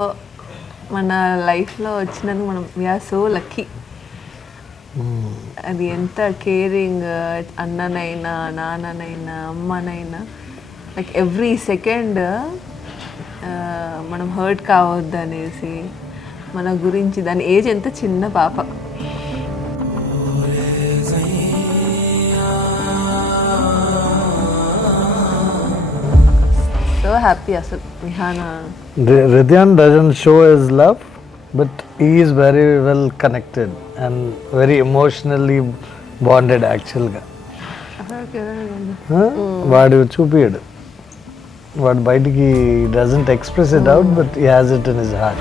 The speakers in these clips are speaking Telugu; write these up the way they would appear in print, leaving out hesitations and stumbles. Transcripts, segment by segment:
మన లైఫ్లో వచ్చినందుకు మనం వీఆర్ సో లక్కీ. అది ఎంత కేరింగ్, అన్ననైనా నాన్ననైనా అమ్మనైనా లైక్ ఎవ్రీ సెకండ్ మనం హర్ట్ కావద్దు అనేసి మన గురించి. దాని ఏజ్ ఎంత చిన్న పాప. సో హ్యాపీ అసలు. Ridhyan doesn't show his love, but he is very well connected and very emotionally bonded actually. వాడు చూపియడు, వాడు బయటికి doesn't express it out, but he has it in his heart.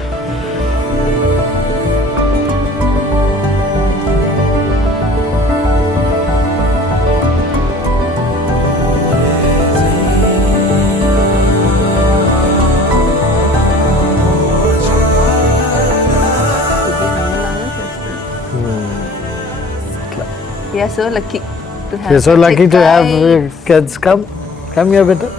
We are so lucky to have. You're so lucky to have kids. Come here, beta.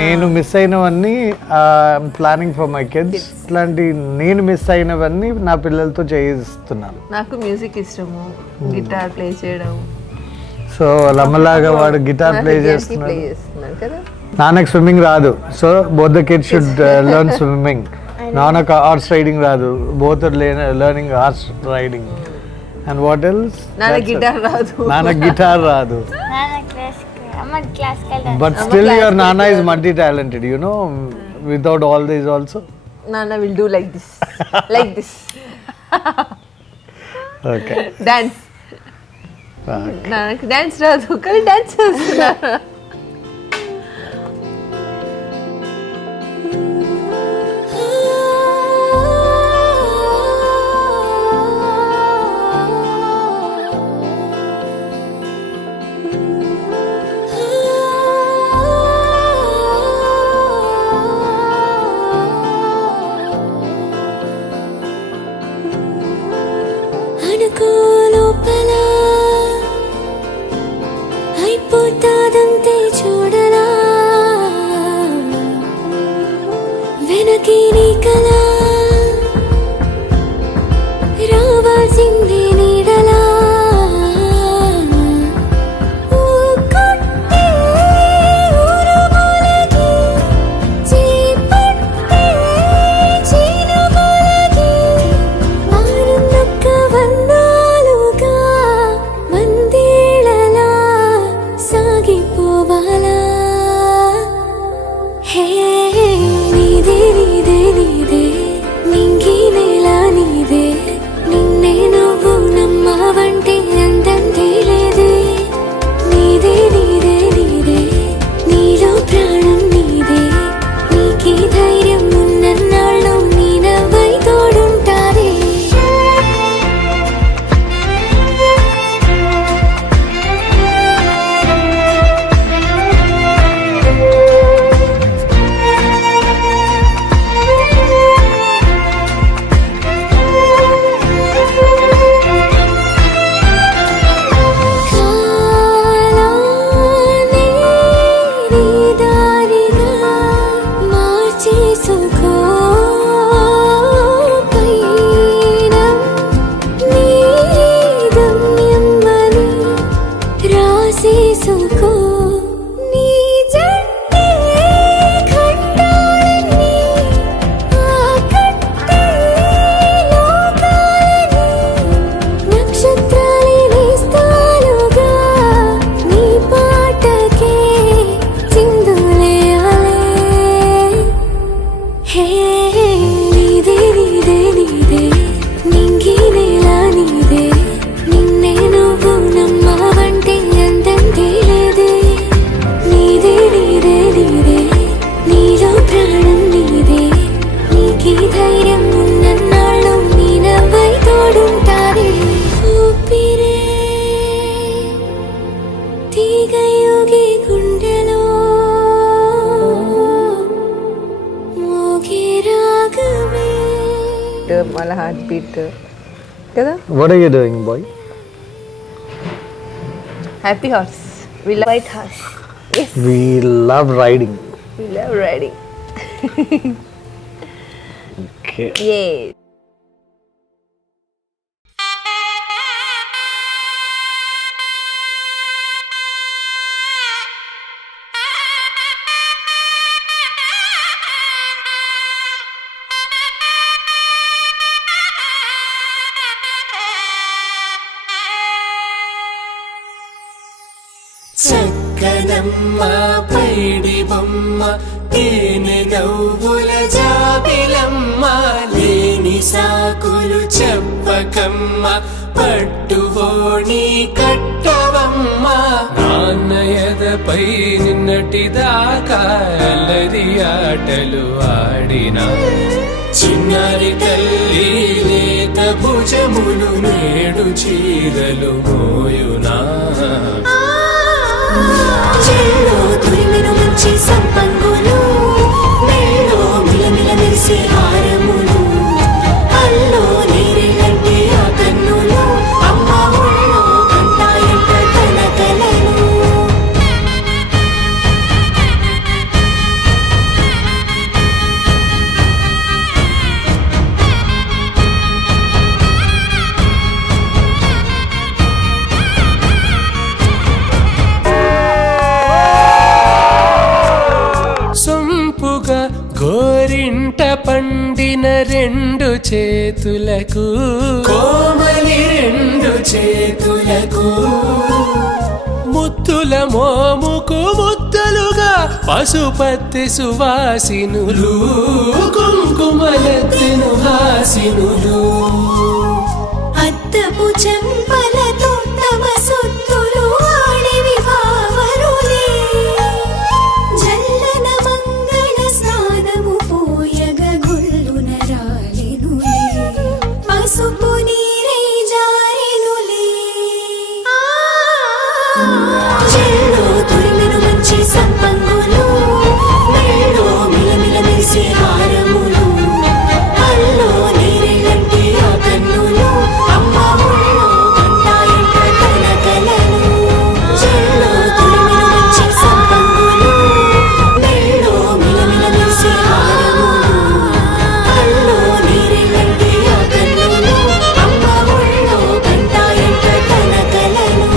నేను మిస్ అయినవన్నీ I'm planning for my kids. ఇట్లాంటి నేను మిస్ అయినవన్నీ నా పిల్లలతో చేయిస్తున్నాను. నాకు మ్యూజిక్ ఇష్టము, గిటార్ ప్లే చేయడం. సో లమ్మలాగా వాడు గిటార్ ప్లే చేస్తున్నాడు కదా. నాన్నకు స్విమ్మింగ్ రాదు, so both the kids should learn swimming. నాన్నకు హార్స్ రైడింగ్ రాదు, both are learning horse riding. And what else? నాన్నకు గిటార్ రాదు. But still your Nana is multi-talented, you know, without all these also. Nana will do like this, like this. Okay. Dance. Nana dance రాదు, కానీ డాన్స్ చేస్తున్నారు. అయిపోతాదంతే చూడరా, వెనకే నీ కలా రావాల్సిందే నీడలా. వాళ్ళ హార్ట్ బీట్ కదా. What are you doing, boy? Happy horse. We love white horse. Yes. We love riding. We love riding. Okay. Yes. చక్కనమ్మ పైడి బొమ్మ తేనె నవ్వుల జాబిలమ్మ లేని సాకులు చెప్పకమ్మ పట్టువోణి కట్టవమ్మ నాన్నయదపై నిన్నటిదాకా అల్లరి ఆటలు ఆడినా చిన్నారి తల్లి లేత భుజములు నేడు చీరలు మోయునా చెల్లో తురిమెను మంచి సంపంగులు మెళ్ళో మిలమిల మెరిసే హారములు అల్లో నీరెళ్ళంటే ఆ కన్నులు అమ్మ ఒళ్ళో కంటాయంట తన కలలు సొంపుగా గోరింట పండిన రెండు చేతులకు కోమలి రెండు చేతులకు ముత్తుల మోముకు ముద్దలుగా పశుపత్తి సువాసినులు కుంకుమలెత్తిను హాసినులు అద్దపు చెంపలతో తమ సొత్తులు ఆడివి బావరులే జల్లన మంగళ స్నానము పోయగ గొల్లున రాలెనులే పసుపు నీరై జారెనులే చెల్లో తురిమెను మంచి సంపంగులు మెళ్ళో మిలమిల మెరిసే హారములు అల్లో నీరెళ్ళంటే ఆ కన్నులు అమ్మ ఒళ్ళో కంటాయంట తన కలలు చెల్లో తురిమెను మంచి సంపంగులు మెళ్ళో మిలమిల మెరిసే హారములు అల్లో నీరెళ్ళంటే ఆ కన్నులు అమ్మ ఒళ్ళో కంటాయంట తన కలలు